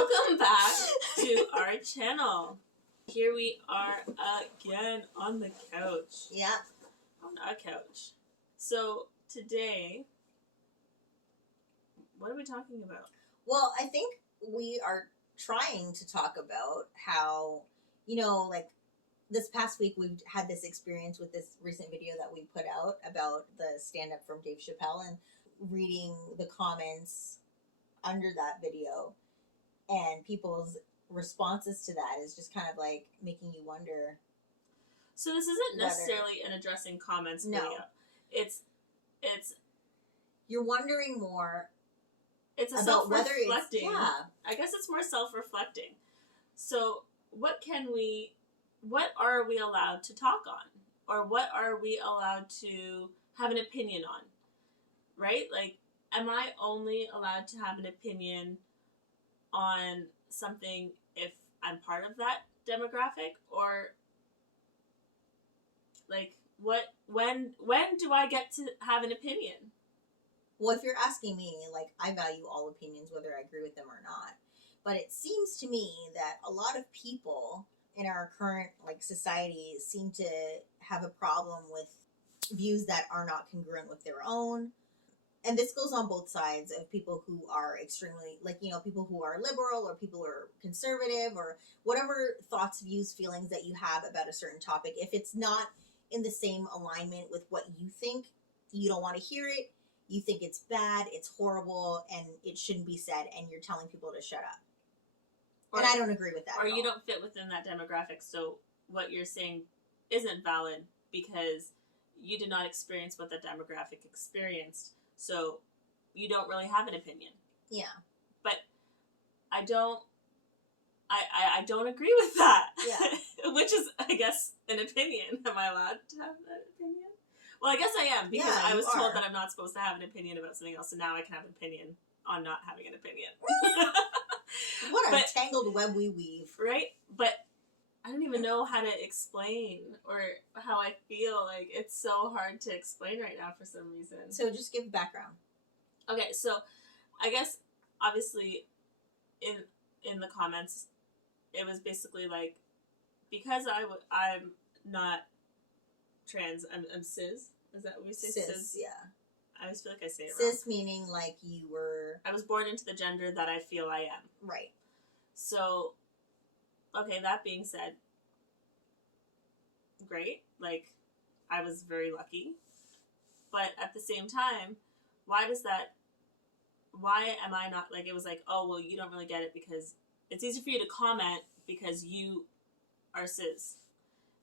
Welcome back to our channel. Here we are again on the couch. Yeah. On a couch. So today, what are we talking about? Well, I think we are trying to talk about how, like this past week we've had this experience with this recent video that we put out about the stand-up from Dave Chappelle, and reading the comments under that video and people's responses to that is just kind of like making you wonder. So this isn't necessarily an addressing comments video. No. It's you're wondering more. It's a self-reflecting. I guess it's more self-reflecting. So what are we allowed to talk on? Or what are we allowed to have an opinion on? Right? Like, am I only allowed to have an opinion on something if I'm part of that demographic? Or, like, when do I get to have an opinion? Well, if you're asking me, like, I value all opinions, whether I agree with them or not. But it seems to me that a lot of people in our current, like, society seem to have a problem with views that are not congruent with their own. And this goes on both sides of people who are extremely, like, people who are liberal or people who are conservative or whatever thoughts, views, feelings that you have about a certain topic. If it's not in the same alignment with what you think, you don't want to hear it. You think it's bad, it's horrible, and it shouldn't be said, and you're telling people to shut up. And I don't agree with that. Or you don't fit within that demographic, so what you're saying isn't valid because you did not experience what that demographic experienced, so you don't really have an opinion. Yeah. But I don't agree with that. Yeah. Which is, I guess, an opinion. Am I allowed to have that opinion? Well, I guess I am, because I was told that I'm not supposed to have an opinion about something else, and now I can have an opinion on not having an opinion. What a tangled web we weave. Right? But I don't even know how to explain or how I feel. Like, it's so hard to explain right now for some reason. So just give background. Okay, so I guess, obviously, in the comments, it was basically like, because I'm not trans, I'm cis. Is that what we say? Cis, yeah. I always feel like I say it wrong. Cis meaning like you were... I was born into the gender that I feel I am. Right. So, okay, that being said, great. Like, I was very lucky. But at the same time, why am I not, like, it was like, oh, well, you don't really get it because it's easy for you to comment because you are cis.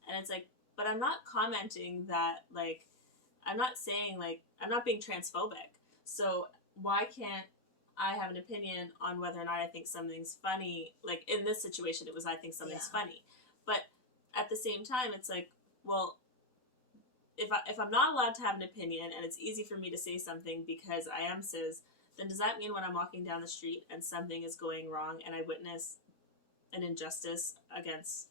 And it's like, but I'm not commenting that, like, I'm not saying, like, I'm not being transphobic. So why can't I have an opinion on whether or not I think something's funny? Like, in this situation, it was I think something's funny. But at the same time, it's like, well, if I'm not allowed to have an opinion and it's easy for me to say something because I am cis, then does that mean when I'm walking down the street and something is going wrong and I witness an injustice against,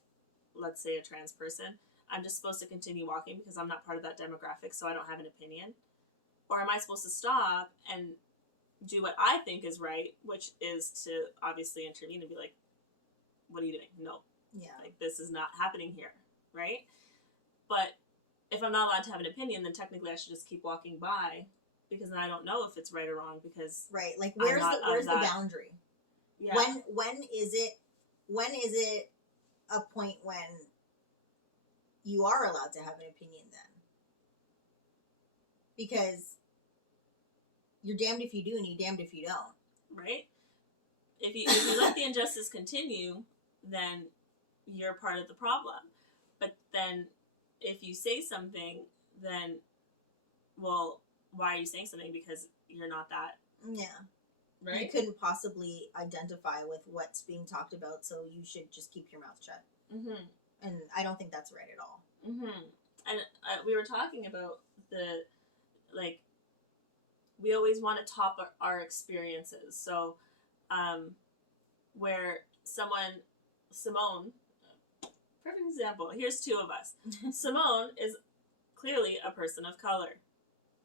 let's say, a trans person, I'm just supposed to continue walking because I'm not part of that demographic, so I don't have an opinion? Or am I supposed to stop and do what I think is right, which is to obviously intervene and be like, what are you doing? No. Yeah. Like, this is not happening here, right? But if I'm not allowed to have an opinion, then technically I should just keep walking by, because then I don't know if it's right or wrong, because... Right, like, where's the boundary? Yeah. When is it a point when you are allowed to have an opinion then? Because you're damned if you do and you're damned if you don't. Right? If you let the injustice continue, then you're part of the problem. But then if you say something, then, well, why are you saying something? Because you're not that. Yeah. Right? You couldn't possibly identify with what's being talked about, so you should just keep your mouth shut. Mm-hmm. And I don't think that's right at all. Mm-hmm. And we were talking about we always want to top our experiences. So, where Simone, perfect example, here's two of us. Simone is clearly a person of color.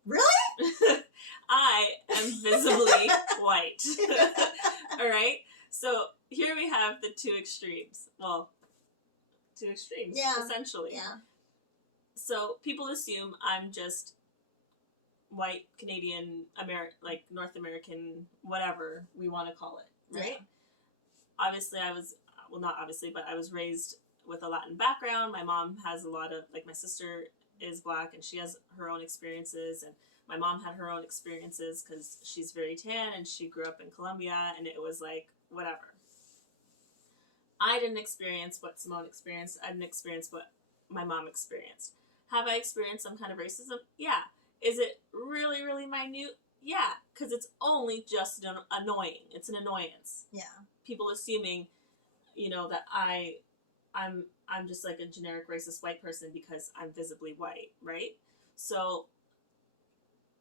Really? I am visibly white. All right? So here we have the two extremes. Well, two extremes, essentially. Yeah. So people assume I'm just white, Canadian, like North American, whatever we want to call it, right? Yeah. Obviously, not obviously, but I was raised with a Latin background. My mom has a lot of, like, my sister is Black and she has her own experiences, and my mom had her own experiences because she's very tan and she grew up in Colombia, and it was like, whatever. I didn't experience what Simone experienced. I didn't experience what my mom experienced. Have I experienced some kind of racism? Yeah. Is it really, really minute? Yeah, because it's only just annoying. It's an annoyance. Yeah. People assuming, that I'm just like a generic racist white person because I'm visibly white, right? So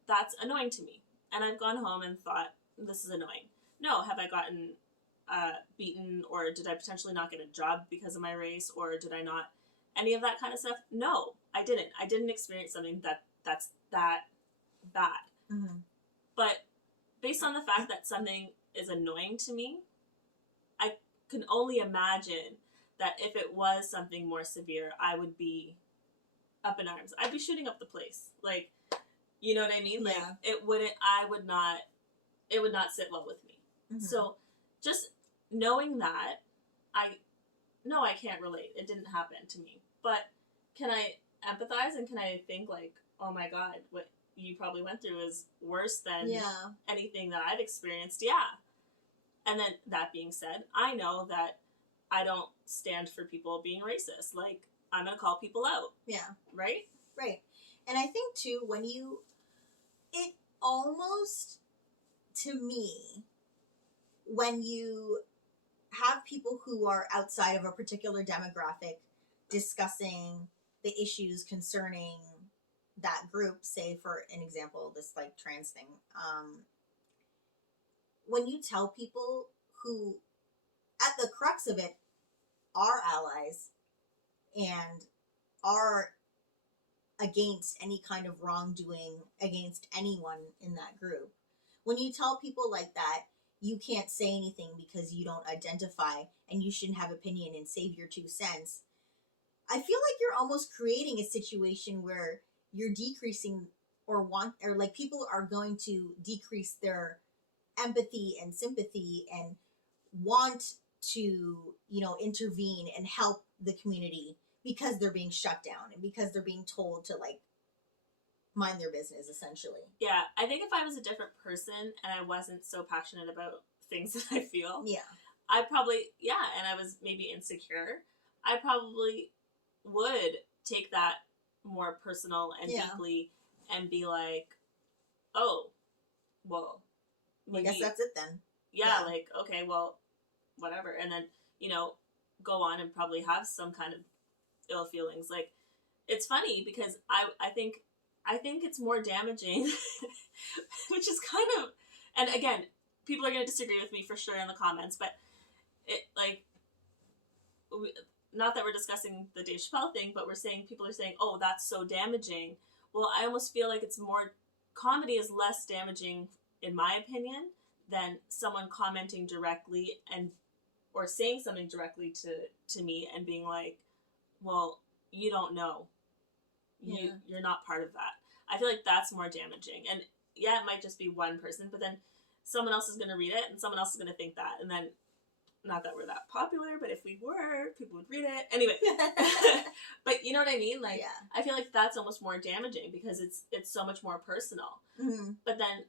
that's annoying to me. And I've gone home and thought, this is annoying. No, have I gotten beaten, or did I potentially not get a job because of my race, or did I not, any of that kind of stuff? No, I didn't. I didn't experience something that's that bad. Mm-hmm. But based on the fact that something is annoying to me, I can only imagine that if it was something more severe, I would be up in arms. I'd be shooting up the place. Like, you know what I mean? Like, Yeah. it would not sit well with me. Mm-hmm. So just knowing that, I can't relate. It didn't happen to me. But can I empathize, and can I think like, oh my God, what you probably went through is worse than anything that I've experienced? Yeah. And then that being said, I know that I don't stand for people being racist. Like, I'm going to call people out. Yeah. Right? Right. And I think too, it almost, to me, when you have people who are outside of a particular demographic discussing the issues concerning that group, say for an example, this like trans thing, when you tell people who at the crux of it are allies and are against any kind of wrongdoing against anyone in that group, when you tell people like that, you can't say anything because you don't identify and you shouldn't have opinion and save your 2 cents. I feel like you're almost creating a situation where you're decreasing or like people are going to decrease their empathy and sympathy and want to, intervene and help the community because they're being shut down and because they're being told to like mind their business, essentially. Yeah, I think if I was a different person and I wasn't so passionate about things that I feel, I probably, and I was maybe insecure, I probably would take that more personal and deeply and be like, oh, well, maybe, I guess that's it then. Yeah, like, okay, well, whatever. And then, go on and probably have some kind of ill feelings. Like, it's funny because I think it's more damaging, which is kind of, and again, people are going to disagree with me for sure in the comments, but it, like, not that we're discussing the Dave Chappelle thing, but people are saying, oh, that's so damaging. Well, I almost feel like comedy is less damaging, in my opinion, than someone commenting directly or saying something directly to me and being like, well, you don't know. You're not part of that. I feel like that's more damaging. And yeah, it might just be one person, but then someone else is going to read it and someone else is going to think that. And then, not that we're that popular, but if we were, people would read it. Anyway. But you know what I mean? Like, I feel like that's almost more damaging because it's so much more personal. Mm-hmm. But then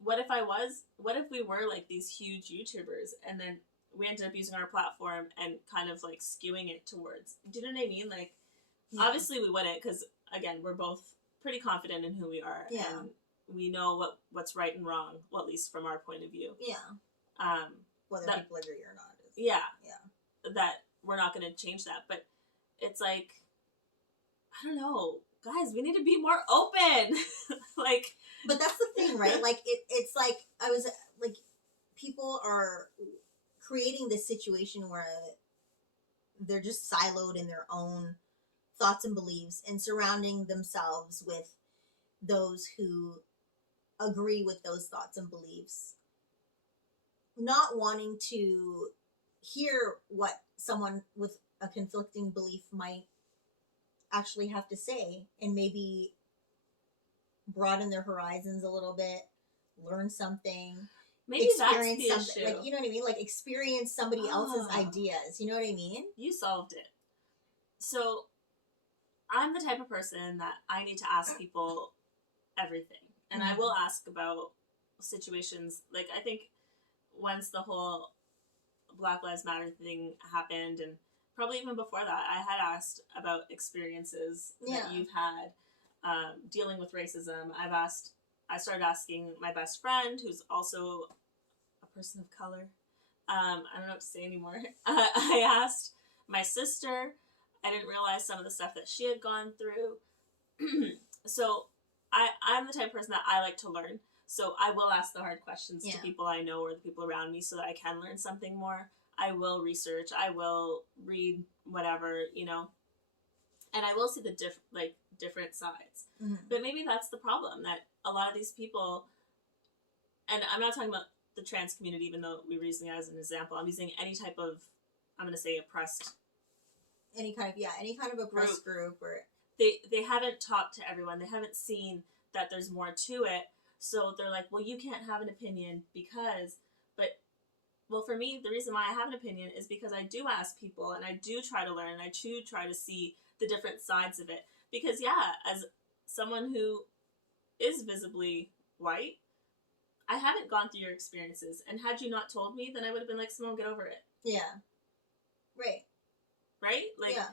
what if we were like these huge YouTubers and then we ended up using our platform and kind of like skewing it towards, do you know what I mean? Like, obviously we wouldn't, because again, we're both pretty confident in who we are. Yeah. And we know what's right and wrong, well, at least from our point of view. Yeah. Whether people agree or not. Yeah. That we're not going to change that. But it's like, I don't know. Guys, we need to be more open. Like. But that's the thing, right? Like, it's like, I was, like, people are creating this situation where they're just siloed in their own thoughts and beliefs and surrounding themselves with those who agree with those thoughts and beliefs, not wanting to hear what someone with a conflicting belief might actually have to say, and maybe broaden their horizons a little bit, learn something, Maybe experience that's the something, issue. like, you know what I mean, like experience somebody else's ideas, you know what I mean? You solved it. So I'm the type of person that I need to ask people everything, and I will ask about situations. Like, I think once the whole Black Lives Matter thing happened, and probably even before that, I had asked about experiences that you've had dealing with racism. I started asking my best friend, who's also a person of color. I don't know what to say anymore. I asked my sister. I didn't realize some of the stuff that she had gone through. So I'm the type of person that I like to learn. So I will ask the hard questions to people I know or the people around me so that I can learn something more. I will research. I will read whatever, you know. And I will see the different sides. Mm-hmm. But maybe that's the problem, that a lot of these people, and I'm not talking about the trans community, even though we were using it as an example. I'm using any type of, I'm going to say, oppressed. Any kind of oppressed group where they haven't talked to everyone. They haven't seen that there's more to it. So they're like, well, you can't have an opinion because, but, well, for me, the reason why I have an opinion is because I do ask people and I do try to learn and I do try to see the different sides of it. Because, yeah, as someone who is visibly white, I haven't gone through your experiences. And had you not told me, then I would have been like, Simone, get over it. Yeah. Right. Right? Like, yeah.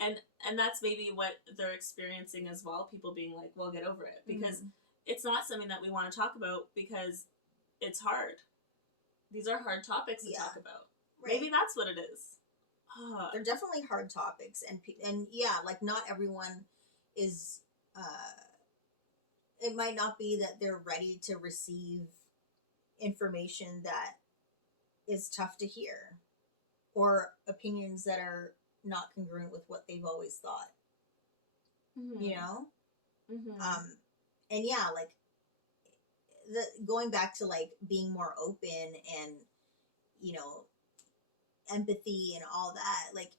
And that's maybe what they're experiencing as well. People being like, well, get over it. Because it's not something that we want to talk about because it's hard. These are hard topics to talk about. Right. Maybe that's what it is. They're definitely hard topics. And yeah, like not everyone is, it might not be that they're ready to receive information that is tough to hear or opinions that are not congruent with what they've always thought. You know? And yeah, like going back to like being more open and, you know, empathy and all that, like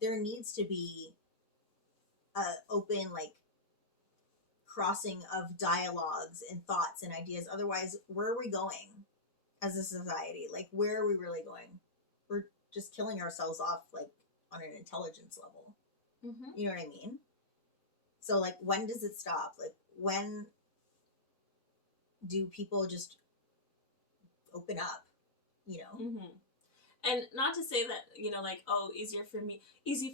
there needs to be a open like crossing of dialogues and thoughts and ideas. Otherwise, where are we going as a society? Like, where are we really going? We're just killing ourselves off like on an intelligence level. You know what I mean? So like, when does it stop? Like, when do people just open up, you know? And not to say that, you know, like, oh, easy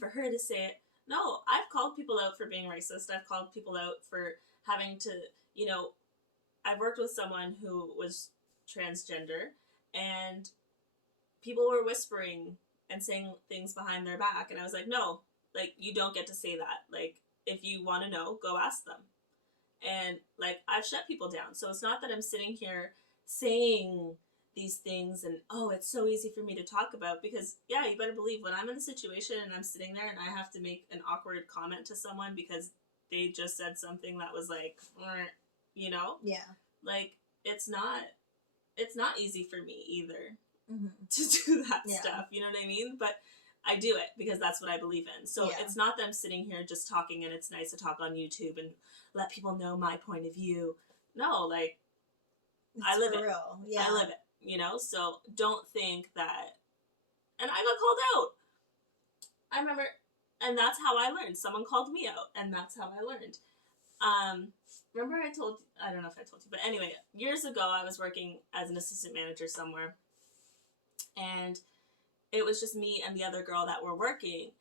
for her to say it. No, I've called people out for being racist. I've called people out for having to, you know, I've worked with someone who was transgender and people were whispering and saying things behind their back. And I was like, no, like, you don't get to say that. Like, if you want to know, go ask them. And like, I've shut people down. So it's not that I'm sitting here saying these things and, oh, it's so easy for me to talk about, because yeah, you better believe when I'm in the situation and I'm sitting there and I have to make an awkward comment to someone because they just said something that was like, you know, like it's not easy for me either to do that stuff, you know what I mean? But I do it because that's what I believe in. So it's not that I'm sitting here just talking and it's nice to talk on YouTube and let people know my point of view. No, like, I live it. I live it. You know, so don't think that. And I got called out. I remember, and that's how I learned. Someone called me out, and that's how I learned. Remember I don't know if I told you, but anyway, years ago I was working as an assistant manager somewhere, and it was just me and the other girl that were working.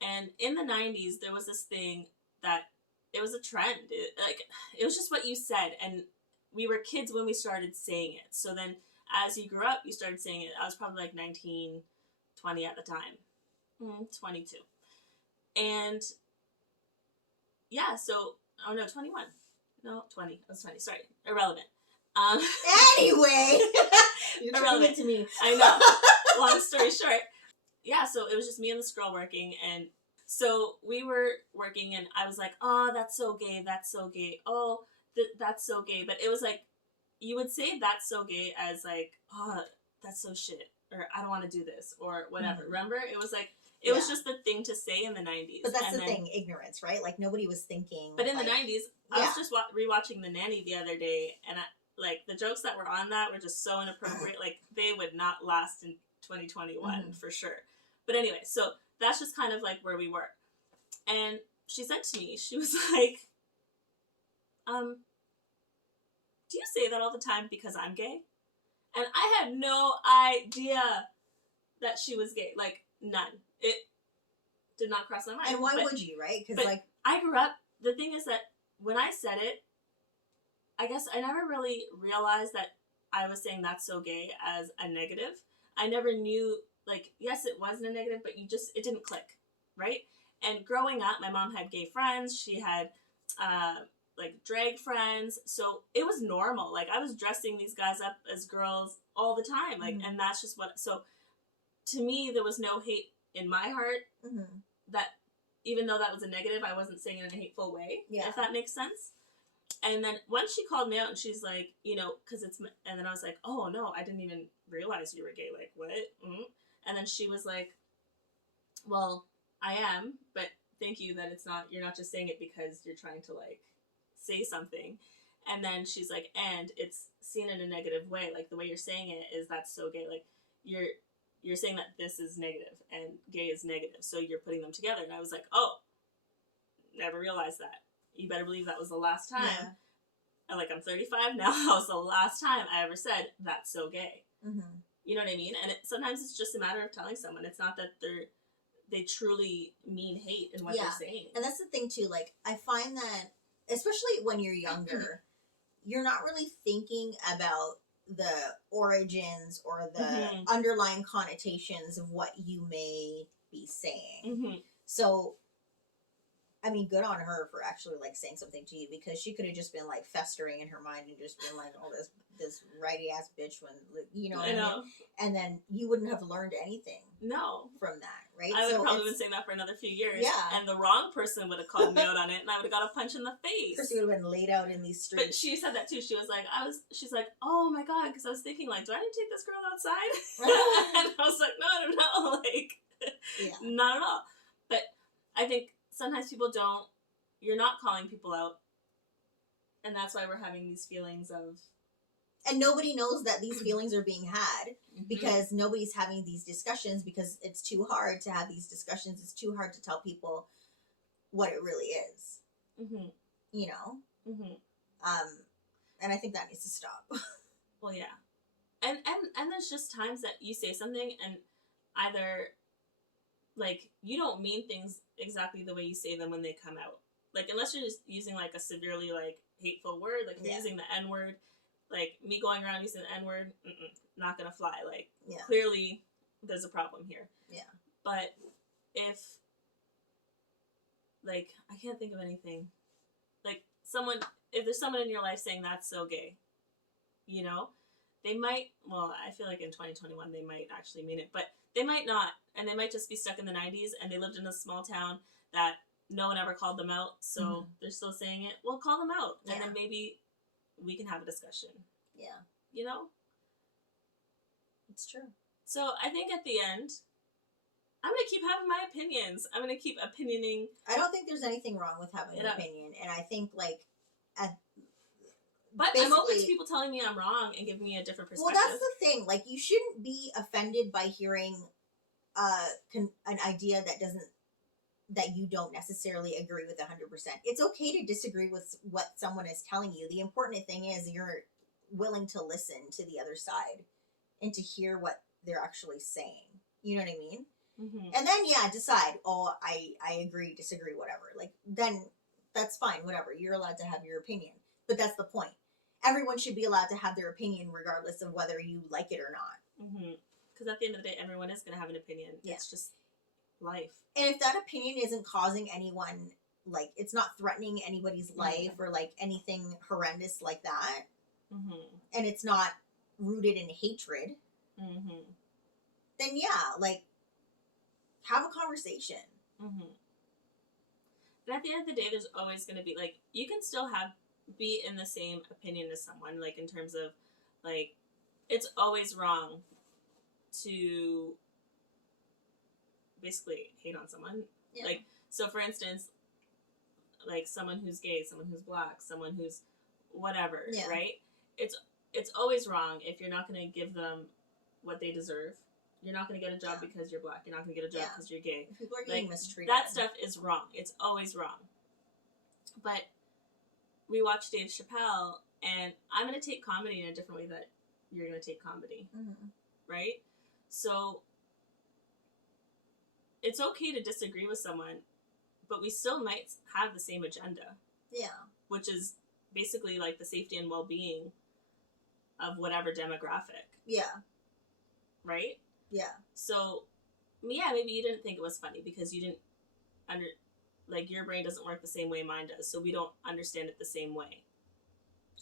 And in the 90s, there was this thing that, it was a trend. It was just what you said, and we were kids when we started saying it. So then, as you grew up, you started saying it. I was probably like 19, 20 at the time. 22. And yeah, so, oh no, 21. No, 20. I was 20. Sorry. Irrelevant. Anyway. You're turning it to me. I know. Long story short. Yeah, so it was just me and this girl working, and so we were working, and I was like, oh, that's so gay, that's so gay. Oh, that's so gay. But it was like, you would say that's so gay as like, oh, that's so shit, or I don't want to do this, or whatever. Mhm. Remember? It was like, it was just the thing to say in the 90s. But that's the thing, ignorance, right? Like, nobody was thinking. But in like, the 90s, I was just rewatching The Nanny the other day, and like, the jokes that were on that were just so inappropriate. Like, they would not last in 2021 for sure. But anyway, so that's just kind of like where we were. And she said to me, she was like, do you say that all the time because I'm gay? And I had no idea that she was gay. Like, none. It did not cross my mind. And why would you, right? Because, like, I grew up, the thing is that when I said it, I guess I never really realized that I was saying that's so gay as a negative. I never knew, like, yes, it wasn't a negative, but it didn't click, right? And growing up, my mom had gay friends. She had, like, drag friends. So it was normal. Like, I was dressing these guys up as girls all the time. Like, and that's just what, so to me, there was no hate in my heart that, even though that was a negative, I wasn't saying it in a hateful way, if that makes sense. And then once she called me out and she's like, you know, because it's, and then I was like, oh no, I didn't even realize you were gay. Like, what? And then she was like, well, I am, but thank you that you're not just saying it because you're trying to, like, say something. And then she's like, and it's seen in a negative way. Like, the way you're saying it is that's so gay. Like, you're saying that this is negative and gay is negative. So you're putting them together. And I was like, oh, never realized that. You better believe that was the last time. Yeah. And, like, I'm 35 now. That was the last time I ever said, that's so gay. You know what I mean? And sometimes it's just a matter of telling someone. It's not that they truly mean hate in what they're saying. And that's the thing, too. Like, I find that, especially when you're younger, you're not really thinking about the origins or the underlying connotations of what you may be saying. So, I mean, good on her for actually, like, saying something to you, because she could have just been, like, festering in her mind and just been like, oh, this righty ass bitch, when, you know what I mean? And then you wouldn't have learned anything from that, right? I would have probably been saying that for another few years. Yeah. And the wrong person would have called me out on it, and I would have got a punch in the face. First, you would have been laid out in these streets. But she said that too. She was like, she's like, oh my God, because I was thinking, like, do I need to take this girl outside? And I was like, no, like, not at all. But I think sometimes people you're not calling people out. And that's why we're having these feelings of... And nobody knows that these feelings are being had because nobody's having these discussions, because it's too hard to have these discussions. It's too hard to tell people what it really is. You know? And I think that needs to stop. Well, yeah. And there's just times that you say something and either, like, you don't mean things exactly the way you say them when they come out. Like, unless you're just using, like, a severely, like, hateful word, like, you're using the N-word, like, me going around using the N-word, not gonna fly. Like, clearly there's a problem here. Yeah. But if, like, I can't think of anything. Like, if there's someone in your life saying that's so gay, you know, they might, well, I feel like in 2021 they might actually mean it, but they might not, and they might just be stuck in the 90s, and they lived in a small town that no one ever called them out, so they're still saying it. Well, call them out, and then maybe we can have a discussion. Yeah. You know? It's true. So I think at the end, I'm going to keep having my opinions. I'm going to keep opinioning. I don't think there's anything wrong with having an opinion, and I think, like, but I'm open to people telling me I'm wrong and giving me a different perspective. Well, that's the thing. Like, you shouldn't be offended by hearing an idea that you don't necessarily agree with 100%. It's okay to disagree with what someone is telling you. The important thing is you're willing to listen to the other side and to hear what they're actually saying. You know what I mean? And then, decide, oh, I agree, disagree, whatever. Like, then that's fine, whatever. You're allowed to have your opinion. But that's the point. Everyone should be allowed to have their opinion regardless of whether you like it or not. Because at the end of the day, everyone is going to have an opinion. Yeah. It's just life. And if that opinion isn't causing anyone, like, it's not threatening anybody's life or, like, anything horrendous like that, and it's not rooted in hatred, then, like, have a conversation. But at the end of the day, there's always going to be, like, you can still be in the same opinion as someone, like, in terms of, like, it's always wrong to basically hate on someone. Yeah. Like, so for instance, like someone who's gay, someone who's black, someone who's whatever, Yeah. right? It's always wrong if you're not going to give them what they deserve. You're not going to get a job Yeah. because you're black. You're not going to get a job because you're gay. If people are getting mistreated. That stuff is wrong. It's always wrong. But we watch Dave Chappelle, and I'm going to take comedy in a different way that you're going to take comedy, Mm-hmm. right? So it's okay to disagree with someone, but we still might have the same agenda. Yeah. Which is basically like the safety and well-being of whatever demographic. Yeah. Right? Yeah. So, yeah, maybe you didn't think it was funny because you didn't like, your brain doesn't work the same way mine does, so we don't understand it the same way.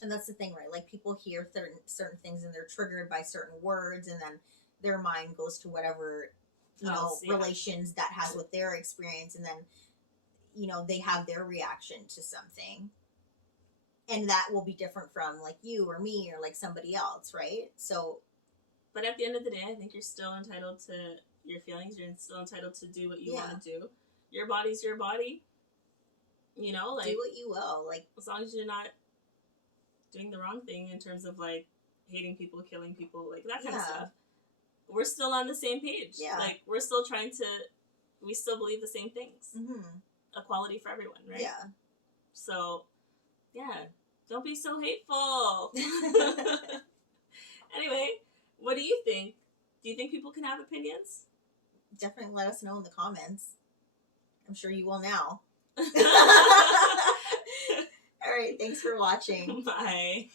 And that's the thing, right? Like, people hear certain things and they're triggered by certain words, and then their mind goes to whatever, relations that has with their experience, and then, they have their reaction to something. And that will be different from, like, you or me or, like, somebody else, right? So... But at the end of the day, I think you're still entitled to your feelings. You're still entitled to do what you want to do. Your body's your body. Like... Do what you will. Like... As long as you're not doing the wrong thing in terms of, like, hating people, killing people, like, that kind of stuff. We're still on the same page. Yeah. Like, we're still trying to... We still believe the same things. Mm-hmm. Equality for everyone, right? Yeah. So, yeah. Don't be so hateful. Anyway... What do you think? Do you think people can have opinions? Definitely let us know in the comments. I'm sure you will now. All right, thanks for watching. Bye.